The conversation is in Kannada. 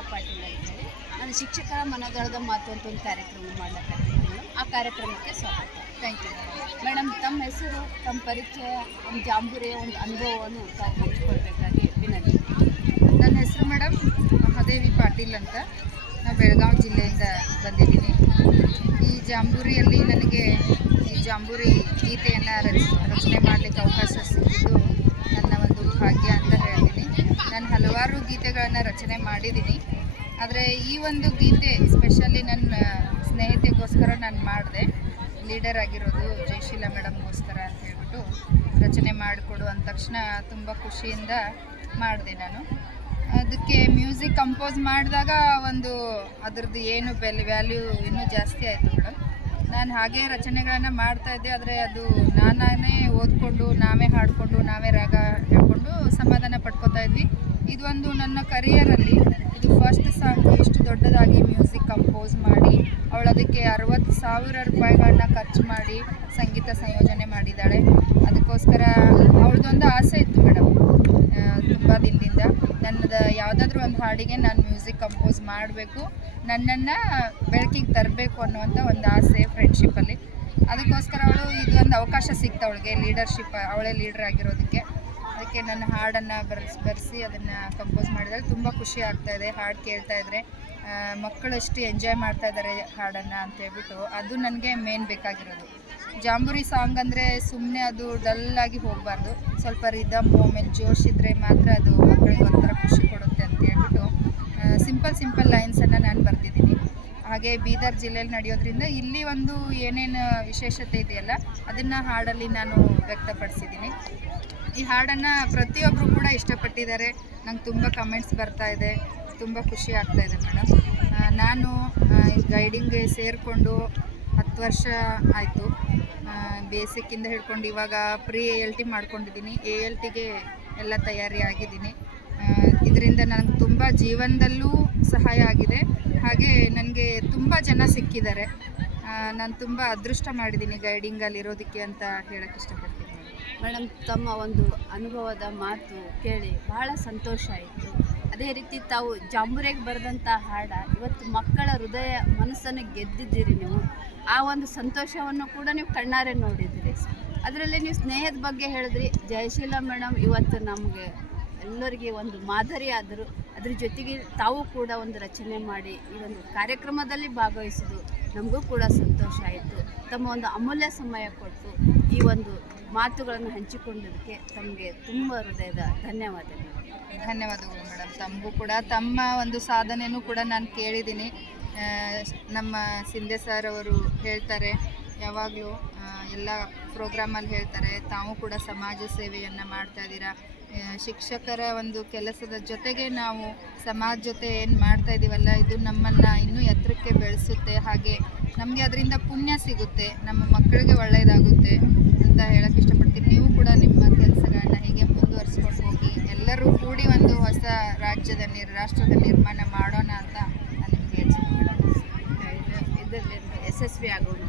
ಶಶಿಕಲಾ ಪಾಟೀಲ್ ನಾನು ಶಿಕ್ಷಕರ ಮನೋದಳದ ಮಾತು ಅಂತ ಒಂದು ಕಾರ್ಯಕ್ರಮ ಮಾಡ್ಲಕತ್ತೀನಿ. ಮೇಡಮ್ ಆ ಕಾರ್ಯಕ್ರಮಕ್ಕೆ ಸ್ವಾಗತ. ಥ್ಯಾಂಕ್ ಯು ಮೇಡಮ್ ತಮ್ಮ ಹೆಸರು, ತಮ್ಮ ಪರಿಚಯ, ಒಂದು ಜಾಂಬೂರಿಯ ಒಂದು ಅನುಭವವನ್ನು ತಾವು ಹಂಚಿಕೊಳ್ಬೇಕಾಗಿ ವಿನಂತಿ. ನನ್ನ ಹೆಸರು ಮೇಡಮ್, ಮಹಾದೇವಿ ಪಾಟೀಲ್ ಅಂತ. ನಾನು ಬೆಳಗಾವಿ ಜಿಲ್ಲೆಯಿಂದ ಬಂದಿದ್ದೀನಿ. ಈ ಜಾಂಬೂರಿಯಲ್ಲಿ ನನಗೆ ಈ ಜಾಂಬೂರಿ ಗೀತೆಯನ್ನು ರಚನೆ ಮಾಡಲಿಕ್ಕೆ ಅವಕಾಶ ಸಿಕ್ಕಿದ್ದು ನನ್ನ ಒಂದು ಭಾಗ್ಯ ಅಂತ ಹಲವಾರು ಗೀತೆಗಳನ್ನು ರಚನೆ ಮಾಡಿದ್ದೀನಿ. ಆದರೆ ಈ ಒಂದು ಗೀತೆ ಸ್ಪೆಷಲಿ ನನ್ನ ಸ್ನೇಹಿತೆಗೋಸ್ಕರ ನಾನು ಮಾಡಿದೆ. ಲೀಡರ್ ಆಗಿರೋದು ಜಯಶೀಲಾ ಮೇಡಮ್ಗೋಸ್ಕರ ಅಂತ ಹೇಳ್ಬಿಟ್ಟು ರಚನೆ ಮಾಡಿಕೊಡು ಅಂದ ತಕ್ಷಣ ತುಂಬ ಖುಷಿಯಿಂದ ಮಾಡಿದೆ ನಾನು. ಅದಕ್ಕೆ ಮ್ಯೂಸಿಕ್ ಕಂಪೋಸ್ ಮಾಡಿದಾಗ ಒಂದು ಅದ್ರದ್ದು ಏನು ಬೆಲ್ ವ್ಯಾಲ್ಯೂ ಇನ್ನೂ ಜಾಸ್ತಿ ಆಯಿತು ಮೇಡಮ್. ನಾನು ಹಾಗೆ ರಚನೆಗಳನ್ನು ಮಾಡ್ತಾ ಇದ್ದೆ, ಆದರೆ ಅದು ನಾನೇ ಓದ್ಕೊಂಡು, ನಾವೇ ಹಾಡಿಕೊಂಡು, ನಾವೇ ರಾಗ ಹೇಳ್ಕೊಂಡು ಸಮಾಧಾನ ಪಡ್ಕೋತಾ ಇದ್ವಿ. ಇದು ಒಂದು ನನ್ನ ಕರಿಯರಲ್ಲಿ ಇದು ಫಸ್ಟ್ ಸಾಂಗ್ ಇಷ್ಟು ದೊಡ್ಡದಾಗಿ ಮ್ಯೂಸಿಕ್ ಕಂಪೋಸ್ ಮಾಡಿ, ಅವಳು ಅದಕ್ಕೆ ಅರವತ್ತು ಸಾವಿರ ರೂಪಾಯಿಗಳನ್ನ ಖರ್ಚು ಮಾಡಿ ಸಂಗೀತ ಸಂಯೋಜನೆ ಮಾಡಿದ್ದಾಳೆ. ಅದಕ್ಕೋಸ್ಕರ ಅವಳದೊಂದು ಆಸೆ ಇತ್ತು ಮೇಡಮ್ ತುಂಬ ದಿನದಿಂದ. ನನ್ನದು ಯಾವುದಾದ್ರೂ ಒಂದು ಹಾಡಿಗೆ ನಾನು ಮ್ಯೂಸಿಕ್ ಕಂಪೋಸ್ ಮಾಡಬೇಕು, ನನ್ನನ್ನು ಬೆಳಕಿಗೆ ತರಬೇಕು ಅನ್ನುವಂಥ ಒಂದು ಆಸೆ ಫ್ರೆಂಡ್ಶಿಪ್ಪಲ್ಲಿ ಅದಕ್ಕೋಸ್ಕರ ಅವಳು ಇದೊಂದು ಅವಕಾಶ ಸಿಕ್ತು ಅವಳಿಗೆ ಲೀಡರ್ಶಿಪ್ ಅವಳೇ ಲೀಡರ್ ಆಗಿರೋದಕ್ಕೆ. ಅದಕ್ಕೆ ನನ್ನ ಹಾಡನ್ನು ಬರೆಸಿ ಬರೆಸಿ ಅದನ್ನು ಕಂಪೋಸ್ ಮಾಡಿದಾಗ ತುಂಬ ಖುಷಿ ಆಗ್ತಾ ಇದೆ, ಹಾಡು ಕೇಳ್ತಾ ಇದ್ದರೆ ಮಕ್ಕಳು ಎಷ್ಟು ಎಂಜಾಯ್ ಮಾಡ್ತಾ ಇದ್ದಾರೆ ಹಾಡನ್ನು ಅಂತ ಹೇಳ್ಬಿಟ್ಟು. ಅದು ನನಗೆ ಮೇನ್ ಬೇಕಾಗಿರೋದು. ಜಾಂಬೂರಿ ಸಾಂಗ್ ಅಂದರೆ ಸುಮ್ಮನೆ ಅದು ಡಲ್ಲಾಗಿ ಹೋಗಬಾರ್ದು. ಸ್ವಲ್ಪ ರಿದಮ್ ಆಮೇಲೆ ಜೋಶ್ ಇದ್ದರೆ ಮಾತ್ರ ಅದು ಮಕ್ಕಳಿಗೆ ಒಂಥರ ಖುಷಿ ಕೊಡುತ್ತೆ ಅಂತ ಹೇಳ್ಬಿಟ್ಟು ಸಿಂಪಲ್ ಸಿಂಪಲ್ ಲೈನ್ಸನ್ನು ನಾನು ಬರೆದಿದ್ದೀನಿ. ಹಾಗೆ ಬೀದರ್ ಜಿಲ್ಲೆಯಲ್ಲಿ ನಡೆಯೋದ್ರಿಂದ ಇಲ್ಲಿ ಒಂದು ಏನೇನು ವಿಶೇಷತೆ ಇದೆಯಲ್ಲ, ಅದನ್ನು ಹಾಡಲ್ಲಿ ನಾನು ವ್ಯಕ್ತಪಡಿಸಿದ್ದೀನಿ. ಈ ಹಾಡನ್ನು ಪ್ರತಿಯೊಬ್ಬರು ಕೂಡ ಇಷ್ಟಪಟ್ಟಿದ್ದಾರೆ. ನಂಗೆ ತುಂಬ ಕಮೆಂಟ್ಸ್ ಬರ್ತಾ ಇದೆ. ತುಂಬ ಖುಷಿ ಆಗ್ತಾ ಇದೆ ಮೇಡಮ್ ನಾನು ಗೈಡಿಂಗ್ಗೆ ಸೇರಿಕೊಂಡು ಹತ್ತು ವರ್ಷ ಆಯಿತು. ಬೇಸಿಕ್ಕಿಂದ ಹಿಡ್ಕೊಂಡು ಇವಾಗ ಪ್ರೀ ಎ ಎಲ್ ಟಿ ಮಾಡ್ಕೊಂಡಿದ್ದೀನಿ ಎ ಎಲ್ ಟಿಗೆ ಎಲ್ಲ ತಯಾರಿ ಆಗಿದ್ದೀನಿ. ಇದರಿಂದ ನನಗೆ ತುಂಬ ಜೀವನದಲ್ಲೂ ಸಹಾಯ ಆಗಿದೆ. ಹಾಗೆ ನನಗೆ ತುಂಬ ಜನ ಸಿಕ್ಕಿದ್ದಾರೆ. ನಾನು ತುಂಬ ಅದೃಷ್ಟ ಮಾಡಿದ್ದೀನಿ ಗೈಡಿಂಗಲ್ಲಿ ಇರೋದಕ್ಕೆ ಅಂತ ಹೇಳೋಕ್ಕೆ ಇಷ್ಟಪಡ್ತೀನಿ. ಮೇಡಮ್, ತಮ್ಮ ಒಂದು ಅನುಭವದ ಮಾತು ಕೇಳಿ ಬಹಳ ಸಂತೋಷ ಆಯಿತು. ಅದೇ ರೀತಿ ತಾವು ಜಾಂಬೂರಿಗೆ ಬರೆದಂಥ ಹಾಡ, ಇವತ್ತು ಮಕ್ಕಳ ಹೃದಯ ಮನಸ್ಸನ್ನು ಗೆದ್ದಿದ್ದೀರಿ ನೀವು. ಆ ಒಂದು ಸಂತೋಷವನ್ನು ಕೂಡ ನೀವು ಕಣ್ಣಾರೆ ನೋಡಿದ್ದೀರಿ. ಅದರಲ್ಲಿ ನೀವು ಸ್ನೇಹದ ಬಗ್ಗೆ ಹೇಳಿದ್ರಿ. ಜಯಶೀಲ ಮೇಡಮ್, ಇವತ್ತು ನಮಗೆ ಎಲ್ಲರಿಗೆ ಒಂದು ಮಾದರಿ ಆದರು. ಅದ್ರ ಜೊತೆಗೆ ತಾವು ಕೂಡ ಒಂದು ರಚನೆ ಮಾಡಿ ಈ ಒಂದು ಕಾರ್ಯಕ್ರಮದಲ್ಲಿ ಭಾಗವಹಿಸೋದು ನಮಗೂ ಕೂಡ ಸಂತೋಷ ಆಯಿತು. ತಮ್ಮ ಒಂದು ಅಮೂಲ್ಯ ಸಮಯ ಕೊಟ್ಟು ಈ ಒಂದು ಮಾತುಗಳನ್ನು ಹಂಚಿಕೊಂಡಿದ್ದಕ್ಕೆ ತಮಗೆ ತುಂಬ ಹೃದಯದ ಧನ್ಯವಾದಗಳು. ಧನ್ಯವಾದಗಳು ಮೇಡಮ್. ತಮಗೂ ಕೂಡ ತಮ್ಮ ಒಂದು ಸಾಧನೆನೂ ಕೂಡ ನಾನು ಕೇಳಿದ್ದೀನಿ. ನಮ್ಮ ಸಿಂಧೆ ಸರ್ ಅವರು ಹೇಳ್ತಾರೆ, ಯಾವಾಗಲೂ ಎಲ್ಲ ಪ್ರೋಗ್ರಾಮಲ್ಲಿ ಹೇಳ್ತಾರೆ, ತಾವು ಕೂಡ ಸಮಾಜ ಸೇವೆಯನ್ನು ಮಾಡ್ತಾ ಇದ್ದೀರಾ. ಶಿಕ್ಷಕರ ಒಂದು ಕೆಲಸದ ಜೊತೆಗೆ ನಾವು ಸಮಾಜ ಜೊತೆ ಏನು ಮಾಡ್ತಾ ಇದ್ದೀವಲ್ಲ ಇದು ನಮ್ಮನ್ನು ಇನ್ನೂ ಎತ್ತರಕ್ಕೆ ಬೆಳೆಸುತ್ತೆ ಹಾಗೆ ನಮಗೆ ಅದರಿಂದ ಪುಣ್ಯ ಸಿಗುತ್ತೆ, ನಮ್ಮ ಮಕ್ಕಳಿಗೆ ಒಳ್ಳೆಯದಾಗುತ್ತೆ ಅಂತ ಹೇಳಕ್ಕೆ ಇಷ್ಟಪಡ್ತೀನಿ. ನೀವು ಕೂಡ ನಿಮ್ಮ ಕೆಲಸಗಳನ್ನ ಹೀಗೆ ಮುಂದುವರಿಸ್ಕೊಂಡು ಹೋಗಿ, ಎಲ್ಲರೂ ಕೂಡಿ ಒಂದು ಹೊಸ ರಾಜ್ಯದ ನಿರ್, ರಾಷ್ಟ್ರದ ನಿರ್ಮಾಣ ಮಾಡೋಣ ಅಂತ ನಾನು ನಿಮಗೆ ಇದರಲ್ಲಿ ಯಶಸ್ವಿ ಧನ್ಯವಾದ